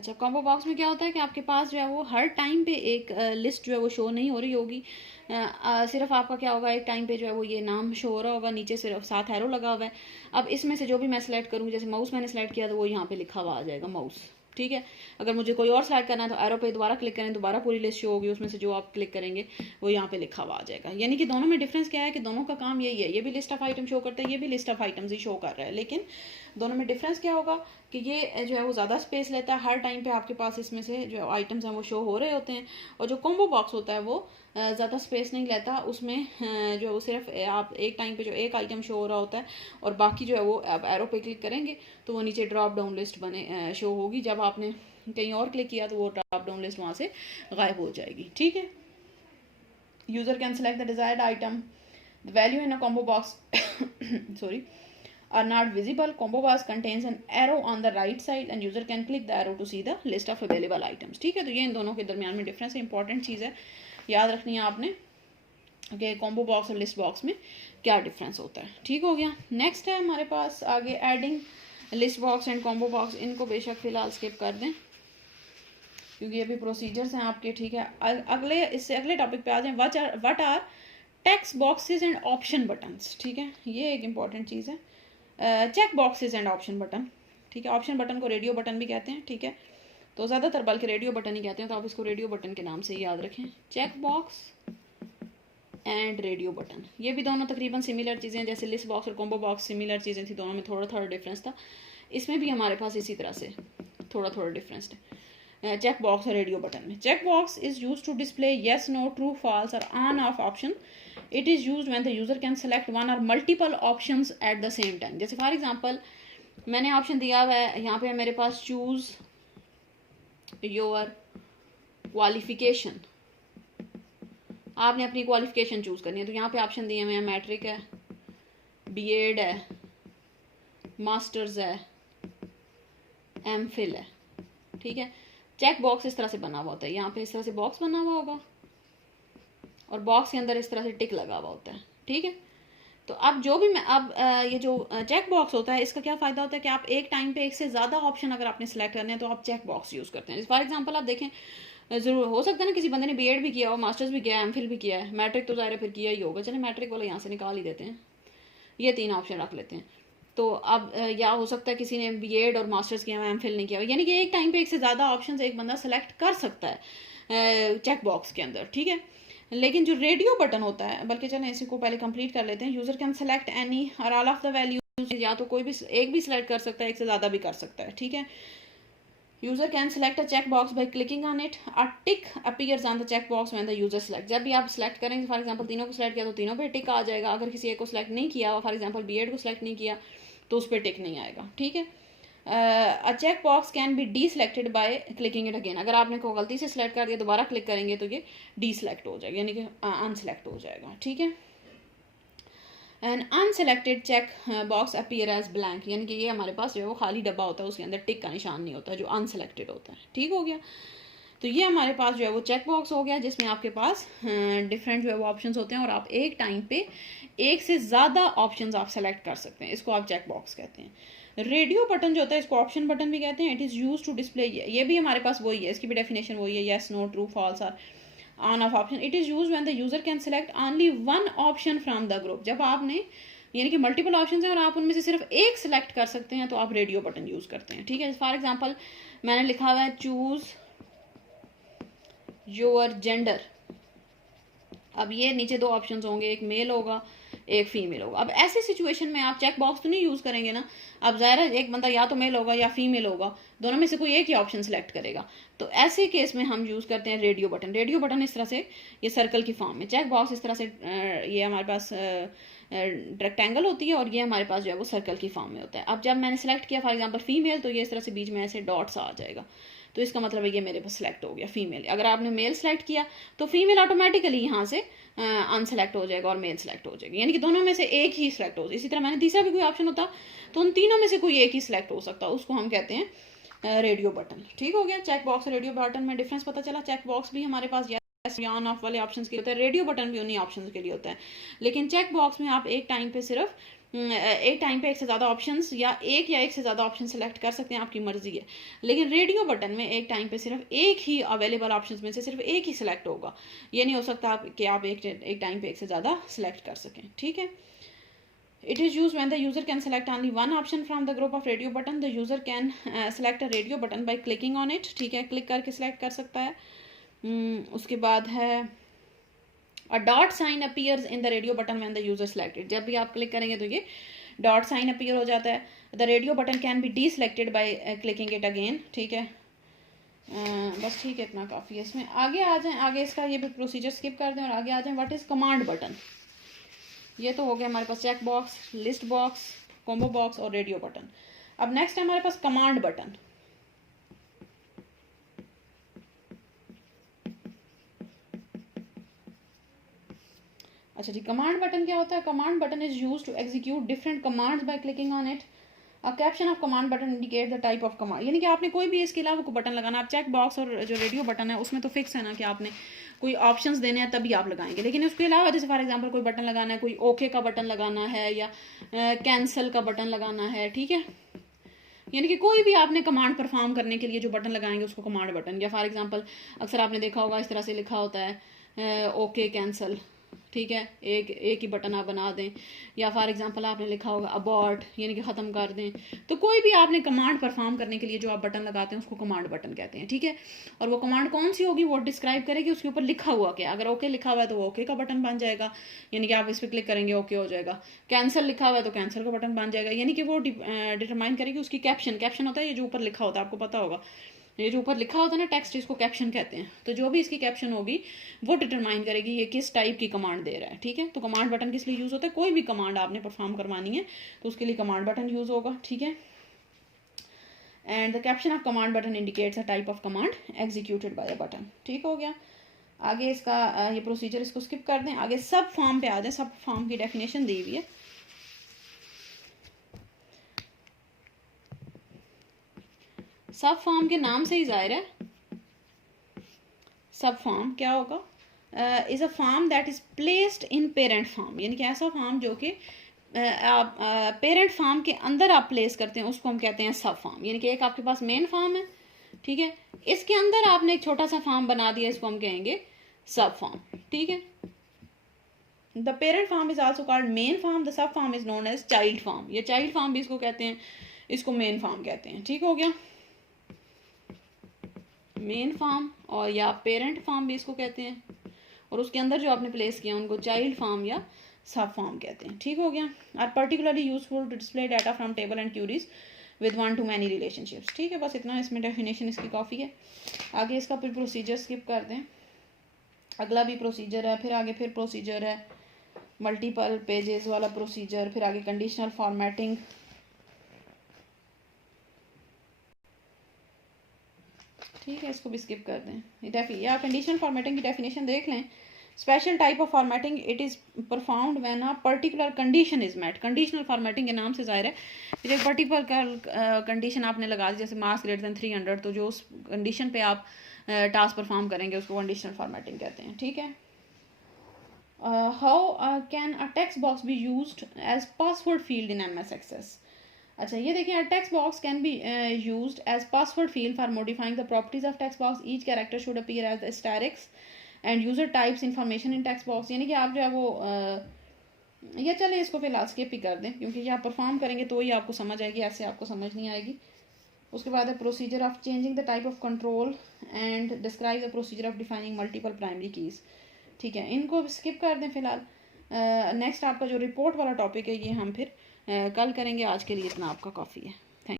अच्छा, combo box में क्या होता है कि आपके पास जो है वो हर टाइम पे एक लिस्ट जो है वो शो नहीं हो रही होगी। सिर्फ आपका क्या होगा, एक टाइम पे जो है वो ये नाम शो हो रहा होगा, नीचे सिर्फ 7 एरो लगा हुआ है। अब इसमें से जो भी मैं सेलेक्ट करूँगी, जैसे माउस मैंने सेलेक्ट किया तो वो यहाँ पे लिखा हुआ आ जाएगा माउस, ठीक है। अगर मुझे कोई और सेलेक्ट करना है तो एरो पे दोबारा क्लिक करें, दोबारा पूरी लिस्ट शो होगी, उसमें से जो आप क्लिक करेंगे वो यहाँ पे लिखा हुआ आ जाएगा। यानी कि दोनों में डिफरेंस क्या है कि दोनों का काम यही है, ये भी लिस्ट ऑफ आइटम शो करता है, ये भी list of items he show कर रहा है, लेकिन दोनों में डिफरेंस क्या होगा कि ये जो है वो ज़्यादा स्पेस लेता है, हर टाइम पे आपके पास इसमें से जो आइटम्स हैं वो शो हो रहे होते हैं। और जो कॉम्बो बॉक्स होता है वो ज़्यादा स्पेस नहीं लेता, उसमें जो है वो सिर्फ आप एक टाइम पे जो एक आइटम शो हो रहा होता है और बाकी जो है वो आप एरो पे क्लिक करेंगे तो वो नीचे ड्रॉप डाउन लिस्ट बने शो होगी। जब आपने कहीं और क्लिक किया तो वो ड्रॉप डाउन लिस्ट वहाँ से गायब हो जाएगी, ठीक है। User can select the desired item, the value in a combo box sorry are not visible. Combo box contains an arrow on the right side and user can click the arrow to see the list of available items, ठीक है। तो ये इन दोनों के दरमियान में difference है, important चीज़ है, याद रखनी है आपने कि कॉम्बो बॉक्स और लिस्ट बॉक्स में क्या डिफरेंस होता है, ठीक हो गया। नेक्स्ट है हमारे पास आगे adding list box and combo box. इनको बेशक फिलहाल स्किप कर दें क्योंकि ये भी प्रोसीजर्स हैं आपके, ठीक है। अगले इससे अगले टॉपिक पे आ जाएं, what are text boxes and option buttons, ठीक है। ये एक इंपॉर्टेंट चीज़ है, check boxes and option button, ठीक है। ऑप्शन बटन को रेडियो बटन भी कहते हैं, ठीक है, तो ज़्यादातर बल्कि रेडियो बटन ही कहते हैं, तो आप इसको रेडियो बटन के नाम से ही याद रखें। Check box and radio button, ये भी दोनों तकरीबन सिमिलर चीज़ें, जैसे लिस्ट बॉक्स और कॉम्बो बॉक्स सिमिलर चीज़ें थी, दोनों में थोड़ा थोड़ा डिफरेंस था, इसमें भी हमारे पास इसी तरह से थोड़ा थोड़ा डिफरेंस है चेक बॉक्स और रेडियो बटन में। Check box is use to display yes, no, true, false और on off option. It is use when the user can select one or multiple options at the same time. जैसे for example मैंने option दिया हुआ है यहाँ पे मेरे पास, choose your qualification, आपने अपनी क्वालिफिकेशन चूज करनी है, तो यहाँ पे ऑप्शन दिए हुए हैं, मैट्रिक है, बीएड है, मास्टर्स है, एमफिल है, ठीक है। चेक बॉक्स इस तरह से बना हुआ होता है, यहाँ पे इस तरह से बॉक्स बना हुआ होगा और बॉक्स के अंदर इस तरह से टिक लगा हुआ होता है, ठीक है। तो अब जो भी मैं अब ये जो चेक बॉक्स होता है इसका क्या फ़ायदा होता है कि आप एक टाइम पे एक से ज़्यादा ऑप्शन अगर आपने सेलेक्ट करने हैं तो आप चेक बॉक्स यूज़ करते हैं। फॉर एग्जांपल आप देखें, ज़रूर हो सकता है ना किसी बंदे ने बीएड भी किया हो, मास्टर्स भी किया है, एमफिल भी किया है, मैट्रिक तो ज़ाहिर है फिर किया ही होगा, चले मैट्रिक वाला यहाँ से निकाल ही देते हैं, ये 3 ऑप्शन रख लेते हैं। तो अब या हो सकता है किसी ने बीएड और मास्टर्स किया है, एमफिल नहीं किया, यानी कि एक टाइम पे एक से ज़्यादा ऑप्शन एक बंदा सेलेक्ट कर सकता है चेक बॉक्स के अंदर, ठीक है। लेकिन जो रेडियो बटन होता है, बल्कि चलें इसी को पहले कंप्लीट कर लेते हैं। यूजर कैन सेलेक्ट एनी और ऑल ऑफ द वैल्यूज, या तो कोई भी एक भी सिलेक्ट कर सकता है, एक से ज़्यादा भी कर सकता है, ठीक है। User can select a check box by clicking on it, a tick appears on the check box when the user select. जब भी आप सेलेक्ट करेंगे, फॉर एग्जांपल तीनों को सिलेक्ट किया तो तीनों पे टिक आ जाएगा, अगर किसी एक को सिलेक्ट नहीं किया, फॉर एग्जांपल बीएड को सिलेक्ट नहीं किया तो उस पर टिक नहीं आएगा, ठीक है। A check box can be deselected by clicking it again, अगर आपने को गलती से सिलेक्ट कर दिया दोबारा क्लिक करेंगे तो ये डी सेलेक्ट हो जाएगा, यानी कि अनसेलेक्ट हो जाएगा, ठीक है। An unselected check box appear as blank, यानी कि ये हमारे पास जो है वो खाली डब्बा होता है, उसके अंदर टिक का निशान नहीं होता, जो अनसेलेक्टेड होता है, ठीक हो गया। तो ये हमारे पास जो है वो चेक बॉक्स हो गया, जिसमें आपके पास डिफरेंट जो है वो ऑप्शंस होते हैं और आप एक टाइम पे एक से ज़्यादा ऑप्शंस आप सेलेक्ट कर सकते हैं, इसको आप चेक बॉक्स कहते हैं। रेडियो बटन जो होता है इसको ऑप्शन बटन भी कहते हैं। It is use to display, ये भी हमारे पास वही है, इसकी भी डेफिनेशन वही है, येस, नो, ट्रू, फॉल्स और on off option. It is use when the user can select only one option from the group, जब आपने यानी कि मल्टीपल ऑप्शन हैं और आप उनमें से सिर्फ एक सिलेक्ट कर सकते हैं तो आप रेडियो बटन यूज़ करते हैं, ठीक है। फॉर एग्जांपल मैंने लिखा हुआ है चूज़ योर जेंडर, अब ये नीचे 2 ऑप्शंस होंगे, एक मेल होगा एक फीमेल होगा। अब ऐसी सिचुएशन में आप चेक बॉक्स तो नहीं यूज़ करेंगे ना, अब ज़ाहिर है एक बंदा या तो मेल होगा या फीमेल होगा, दोनों में से कोई एक ही ऑप्शन सेलेक्ट करेगा, तो ऐसे केस में हम यूज़ करते हैं रेडियो बटन। रेडियो बटन इस तरह से ये सर्कल की फॉर्म में, चेक बॉक्स इस तरह से ये हमारे पास रेक्टेंगल होती है और ये हमारे पास जो है वो सर्कल की फॉर्म में होता है। अब जब मैंने सेलेक्ट किया फॉर एग्जांपल फीमेल, तो ये इस तरह से बीच में ऐसे डॉट्स आ जाएगा, तो इसका मतलब है ये मेरे पास सेलेक्ट हो गया फीमेल। अगर आपने मेल सेलेक्ट किया तो फीमेल ऑटोमेटिकली यहाँ से अनसेलेक्ट हो जाएगा और मेल सेलेक्ट हो जाएगा, यानी कि दोनों में से एक ही सिलेक्ट हो। इसी तरह मैंने तीसरा भी कोई ऑप्शन होता तो उन तीनों में से कोई एक ही सिलेक्ट हो सकता, उसको हम कहते हैं रेडियो बटन, ठीक हो गया। चेक बॉक्स और रेडियो बटन में डिफरेंस पता चला। चेक बॉक्स भी हमारे पास ऑन ऑफ वाले ऑप्शंस के लिए होता है, रेडियो बटन भी उन्हीं ऑप्शंस के लिए होता है, लेकिन चेक बॉक्स में आप एक टाइम पे सिर्फ एक टाइम पे एक से ज़्यादा ऑप्शंस या एक से ज़्यादा ऑप्शन सेलेक्ट कर सकते हैं, आपकी मर्जी है। लेकिन रेडियो बटन में एक टाइम पे सिर्फ एक ही अवेलेबल ऑप्शंस में से सिर्फ एक ही सिलेक्ट होगा। ये नहीं हो सकता कि आप एक टाइम पे एक से ज़्यादा सिलेक्ट कर सकें, ठीक है। It is used when the user can select only one option from the group of radio button. The user can select a radio button by clicking on it, ठीक है, क्लिक करके सिलेक्ट कर सकता है। उसके बाद है A dot sign appears in the radio button when the user selected. जब भी आप क्लिक करेंगे तो ये डॉट साइन अपीयर हो जाता है। The radio button can be deselected by clicking it again, ठीक है। बस ठीक है, इतना काफ़ी है। इसमें आगे आ जाएं, आगे इसका ये भी प्रोसीजर स्किप कर दें और आगे आ जाएं व्हाट इज़ कमांड बटन। ये तो हो गया हमारे पास check box, list box, combo box और रेडियो बटन। अब नेक्स्ट है हमारे पास कमांड बटन। अच्छा जी, कमांड बटन क्या होता है? Command button is used to execute different commands by clicking on it. A caption of command button indicate the type of command, यानी कि आपने कोई भी इसके अलावा कोई बटन लगाना, आप चेक बॉक्स और जो रेडियो बटन है उसमें तो फिक्स है ना कि आपने कोई ऑप्शंस देने हैं तभी आप लगाएंगे। लेकिन उसके अलावा जैसे फॉर एग्जांपल कोई बटन लगाना है, कोई ओके का बटन लगाना है या कैंसिल का बटन लगाना है, ठीक है, यानी कि कोई भी आपने कमांड परफॉर्म करने के लिए जो बटन लगाएंगे उसको कमांड बटन। या फॉर एग्जांपल अक्सर आपने देखा होगा इस तरह से लिखा होता है ओके कैंसिल, ठीक है, एक ही बटन आप बना दें। या फॉर एग्जांपल आपने लिखा होगा अबॉर्ट, यानी कि ख़त्म कर दें। तो कोई भी आपने कमांड परफॉर्म करने के लिए जो आप बटन लगाते हैं उसको कमांड बटन कहते हैं, ठीक है। और वो कमांड कौन सी होगी वो डिस्क्राइब करेगी उसके ऊपर लिखा हुआ क्या। अगर ओके लिखा हुआ है तो वो ओके का बटन बन जाएगा, यानी कि आप इस पर क्लिक करेंगे ओके हो जाएगा। कैंसिल लिखा हुआ है तो कैंसिल का बटन बन जाएगा, यानी कि वो डिटरमाइन करेगी उसकी कैप्शन। कैप्शन होता है ये जो ऊपर लिखा होता है, आपको पता होगा ये जो ऊपर लिखा होता है ना टेक्स्ट, इसको कैप्शन कहते हैं। तो जो भी इसकी कैप्शन होगी वो डिटरमाइन करेगी ये किस टाइप की कमांड दे रहा है, ठीक है। तो कमांड बटन किस लिए यूज़ होता है? कोई भी कमांड आपने परफॉर्म करवानी है तो उसके लिए कमांड बटन यूज़ होगा, ठीक है। And the caption of command button indicates a type of command executed by a button, ठीक हो गया। आगे इसका ये प्रोसीजर इसको स्किप कर दें, आगे सब फॉर्म पे आ जाए। सब फॉर्म की डेफिनेशन दी हुई है। सब फॉर्म के नाम से ही जाहिर है सब फॉर्म क्या होगा, is a form that is placed in parent form, यानी कि ऐसा फॉर्म जो कि आप पेरेंट फॉर्म के अंदर आप प्लेस करते हैं उसको हम कहते हैं सब फॉर्म। यानी कि एक आपके पास मेन फॉर्म है, ठीक है, इसके अंदर आपने एक छोटा सा फॉर्म बना दिया, इसको हम कहेंगे सब फॉर्म, ठीक है। The parent form is also called main form, the sub form is known as child form. ये चाइल्ड फॉर्म भी इसको कहते हैं, इसको मेन फॉर्म कहते हैं, ठीक हो गया। मेन फॉर्म और या पेरेंट फॉर्म भी इसको कहते हैं, और उसके अंदर जो आपने प्लेस किया उनको चाइल्ड फॉर्म या सब फॉर्म कहते हैं, ठीक हो गया। Are particularly useful to display data from table and queries with one to many relationships, ठीक है। बस इतना, इसमें डेफिनेशन इसकी काफ़ी है। आगे इसका फिर प्रोसीजर स्किप कर दें, अगला भी प्रोसीजर है, फिर आगे फिर प्रोसीजर है मल्टीपल पेजेस वाला प्रोसीजर, फिर आगे कंडीशनल फॉर्मेटिंग, ठीक है, इसको भी स्किप कर दें। या कंडीशनल फॉर्मेटिंग की डेफिनेशन देख लें। Special type of formatting it is performed when a particular condition is met. Conditional formatting के नाम से ज़ाहिर है कि एक पर्टिकुलर कंडीशन आपने लगा दी, जैसे मार्क्स ग्रेटर देन 300, तो जो उस कंडीशन पे आप टास्क परफॉर्म करेंगे उसको कंडीशनल फॉर्मेटिंग कहते हैं, ठीक है। How can a text box be used as password field in MS Access. अच्छा, ये देखिए, text box can be used as password field for modifying the properties of text box. Each character should appear as asterisks and user types information in text box. यानी कि आप जो है वो ये चले इसको फिलहाल स्किप ही कर दें, क्योंकि ये आप परफॉर्म करेंगे तो ही आपको समझ आएगी, ऐसे आपको समझ नहीं आएगी। उसके बाद है procedure of changing the type of control and describe the procedure of defining multiple primary keys, ठीक है, इनको स्किप कर दें फिलहाल। नेक्स्ट आपका जो रिपोर्ट वाला टॉपिक है ये हम फिर कल करेंगे। आज के लिए इतना आपका काफ़ी है।